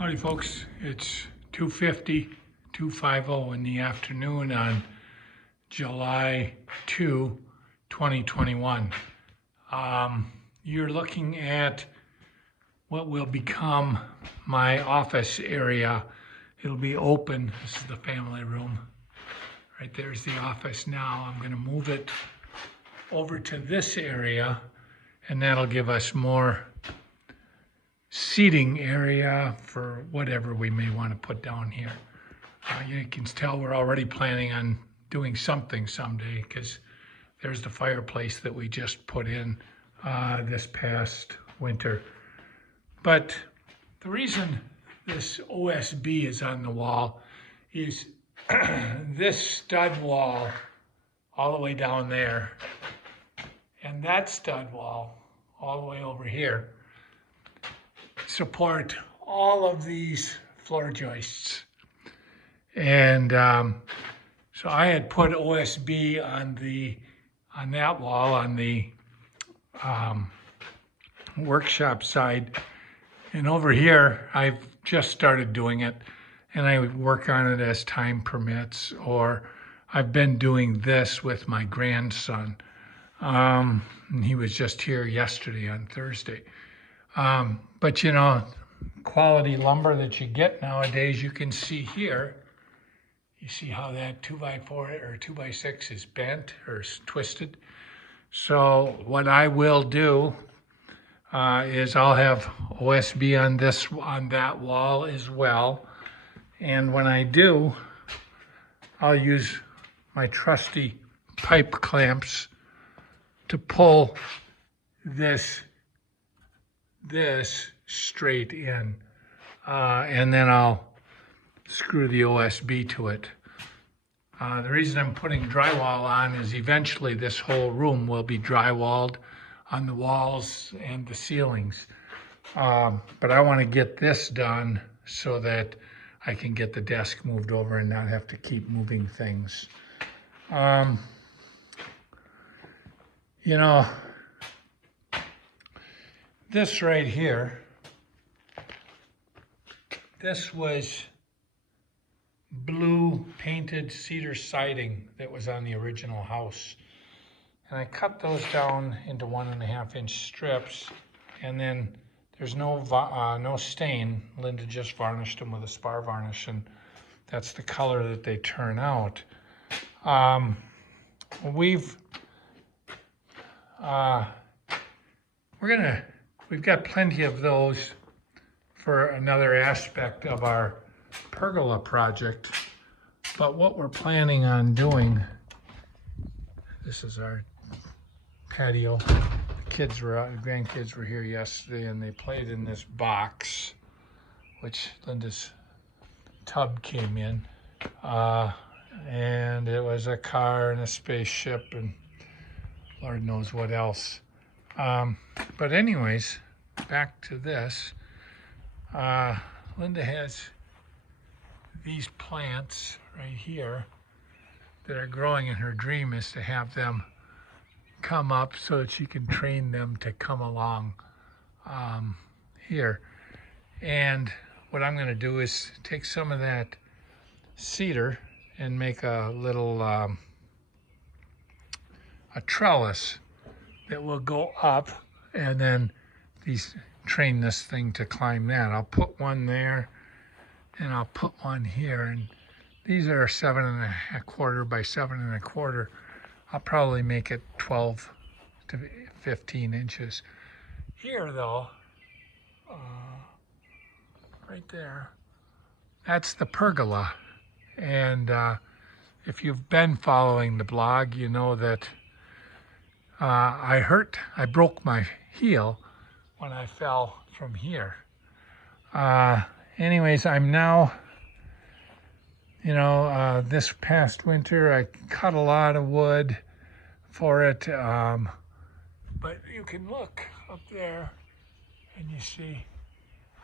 Howdy folks, it's 2:50 in the afternoon on July 2, 2021. You're looking at what will become my office area. It'll be open. This is the family room. Right there's the office now. I'm going to move it over to this area, and that'll give us more seating area for whatever we may want to put down here. You can tell we're already planning on doing something someday, because there's the fireplace that we just put in this past winter. But the reason this OSB is on the wall is this stud wall all the way down there and that stud wall all the way over here support all of these floor joists. And so I had put OSB on that wall on the workshop side, and over here I've just started doing it, and I work on it as time permits, or I've been doing this with my grandson. And he was just here yesterday on Thursday. But you know, quality lumber that you get nowadays, you can see here, you see how that 2x4 or 2x6 is bent or twisted. So what I will do is I'll have OSB on that wall as well. And when I do, I'll use my trusty pipe clamps to pull this straight in, and then I'll screw the OSB to it. The reason I'm putting drywall on is eventually this whole room will be drywalled on the walls and the ceilings. But I want to get this done so that I can get the desk moved over and not have to keep moving things. You know, this right here, this was blue painted cedar siding that was on the original house. And I cut those down into 1.5-inch strips, and then there's no stain. Linda just varnished them with a spar varnish, and that's the color that they turn out. We've got plenty of those for another aspect of our pergola project. But what we're planning on doing, this is our patio. The grandkids were here yesterday, and they played in this box, which Linda's tub came in. And it was a car and a spaceship and Lord knows what else. But anyways, back to this. Linda has these plants right here that are growing, and her dream is to have them come up so that she can train them to come along here. And what I'm going to do is take some of that cedar and make a little a trellis that will go up, and then train this thing to climb that. I'll put one there, and I'll put one here, and these are 7.25 by 7.25. I'll probably make it 12 to 15 inches. Here though, right there, that's the pergola. And if you've been following the blog, you know that I broke my heel when I fell from here. Anyways, I'm now, this past winter I cut a lot of wood for it, but you can look up there and you see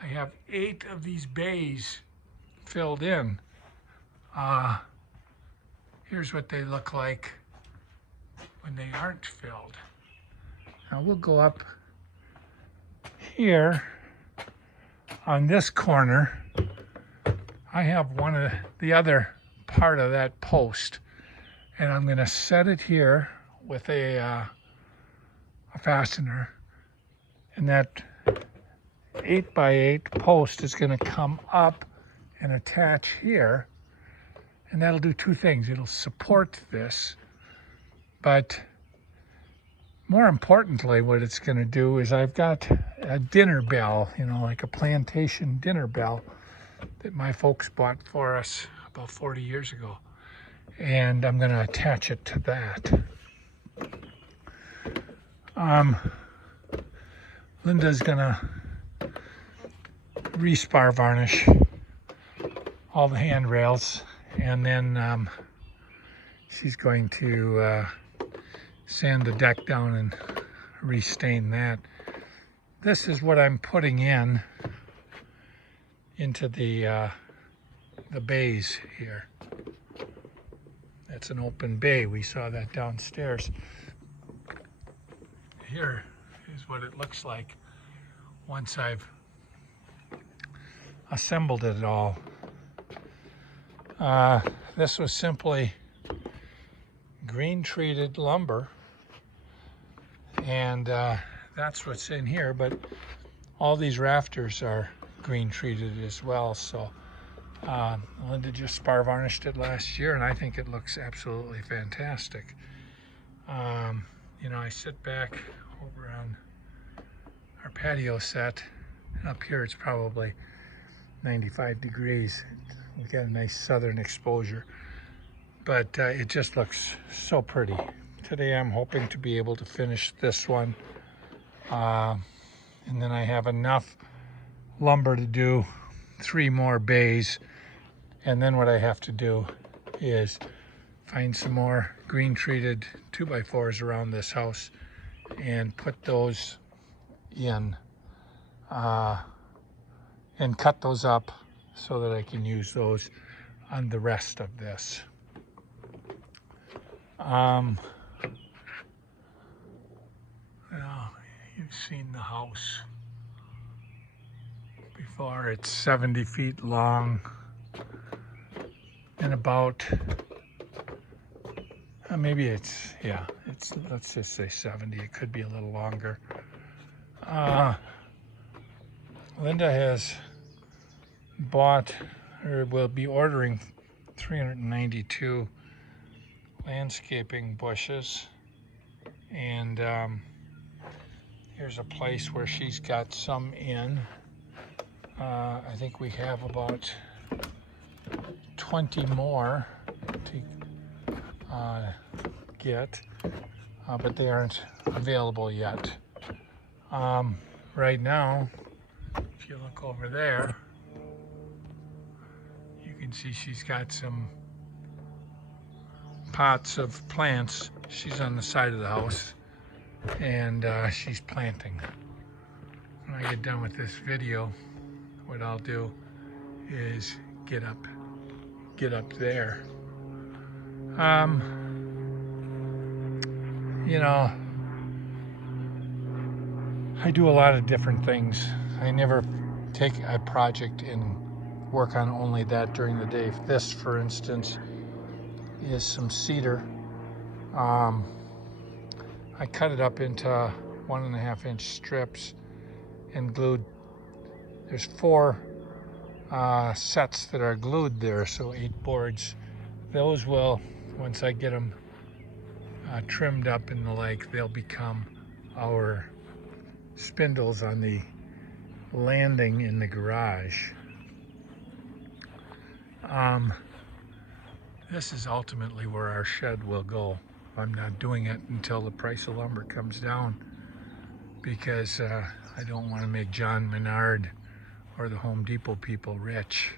I have 8 of these bays filled in. Here's what they look like when they aren't filled. Now we'll go up here on this corner, I have one of the other part of that post, and I'm going to set it here with a fastener, and that 8x8 post is going to come up and attach here, and that'll do two things. It'll support this, but more importantly, what it's going to do is I've got a dinner bell, you know, like a plantation dinner bell that my folks bought for us about 40 years ago. And I'm going to attach it to that. Linda's going to respar varnish all the handrails, and then she's going to sand the deck down and restain that. This is what I'm putting into the bays here. That's an open bay. We saw that downstairs. Here is what it looks like once I've assembled it all. This was simply green treated lumber, and that's what's in here, but all these rafters are green treated as well. So Linda just spar varnished it last year, and I think it looks absolutely fantastic. You know, I sit back over on our patio set, and up here it's probably 95 degrees. We've got a nice southern exposure, but it just looks so pretty. Today I'm hoping to be able to finish this one, and then I have enough lumber to do 3 more bays, and then what I have to do is find some more green treated 2x4s around this house and put those in and cut those up so that I can use those on the rest of this. Well, you've seen the house before. It's 70 feet long and about maybe it's let's just say 70. It could be a little longer. Linda has bought, or will be ordering, 392 landscaping bushes, and here's a place where she's got some in. I think we have about 20 more to get, but they aren't available yet. Right now, if you look over there, you can see she's got some pots of plants. She's on the side of the house, and she's planting. When I get done with this video, what I'll do is get up there. You know, I do a lot of different things. I never take a project and work on only that during the day. This, for instance, is some cedar. I cut it up into 1.5-inch strips and glued. There's 4 sets that are glued there, so 8 boards. Those will, once I get them trimmed up in the lake, they'll become our spindles on the landing in the garage. This is ultimately where our shed will go. I'm not doing it until the price of lumber comes down, because I don't want to make John Menard or the Home Depot people rich.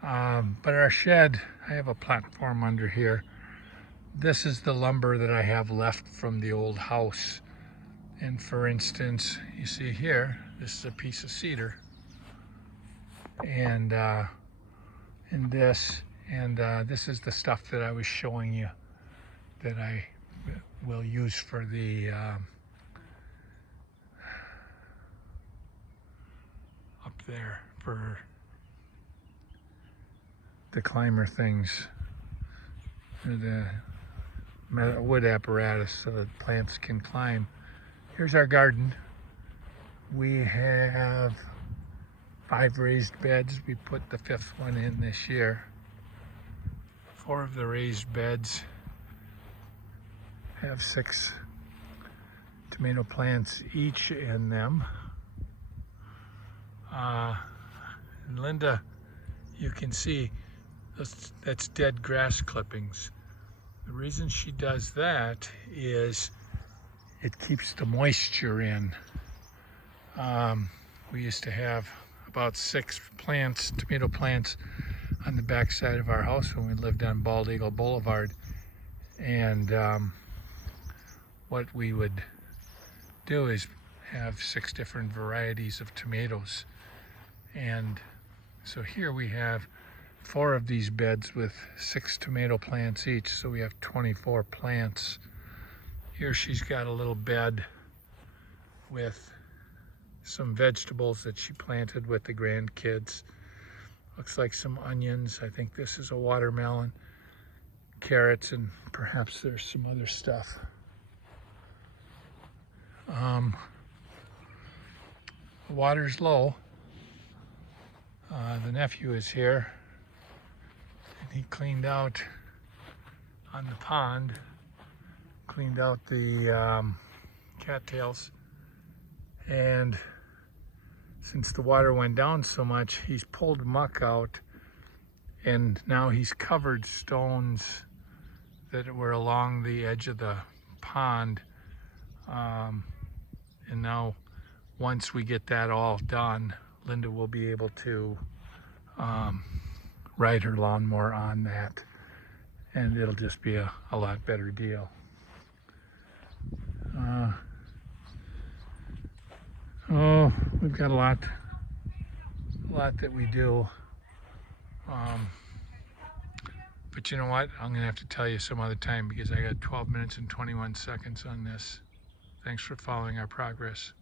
But our shed, I have a platform under here. This is the lumber that I have left from the old house. And for instance, you see here, this is a piece of cedar. And this is the stuff that I was showing you that I will use for the there for the climber things, or the wood apparatus so that plants can climb. Here's our garden. We have 5 raised beds. We put the 5th one in this year. 4 of the raised beds have 6 tomato plants each in them. And Linda, you can see that's dead grass clippings. The reason she does that is it keeps the moisture in. We used to have about 6 plants, tomato plants, on the back side of our house when we lived on Bald Eagle Boulevard. And what we would do is have 6 different varieties of tomatoes. And so here we have 4 of these beds with 6 tomato plants each, so we have 24 plants. Here she's got a little bed with some vegetables that she planted with the grandkids. Looks like some onions. I think this is a watermelon, carrots, and perhaps there's some other stuff. The water's low. The nephew is here, and he cleaned out on the pond, cleaned out the cattails, and since the water went down so much, he's pulled muck out, and now he's covered stones that were along the edge of the pond. And now, once we get that all done, Linda will be able to ride her lawnmower on that, and it'll just be a lot better deal. Oh, we've got a lot that we do. But you know what? I'm gonna have to tell you some other time because I got 12 minutes and 21 seconds on this. Thanks for following our progress.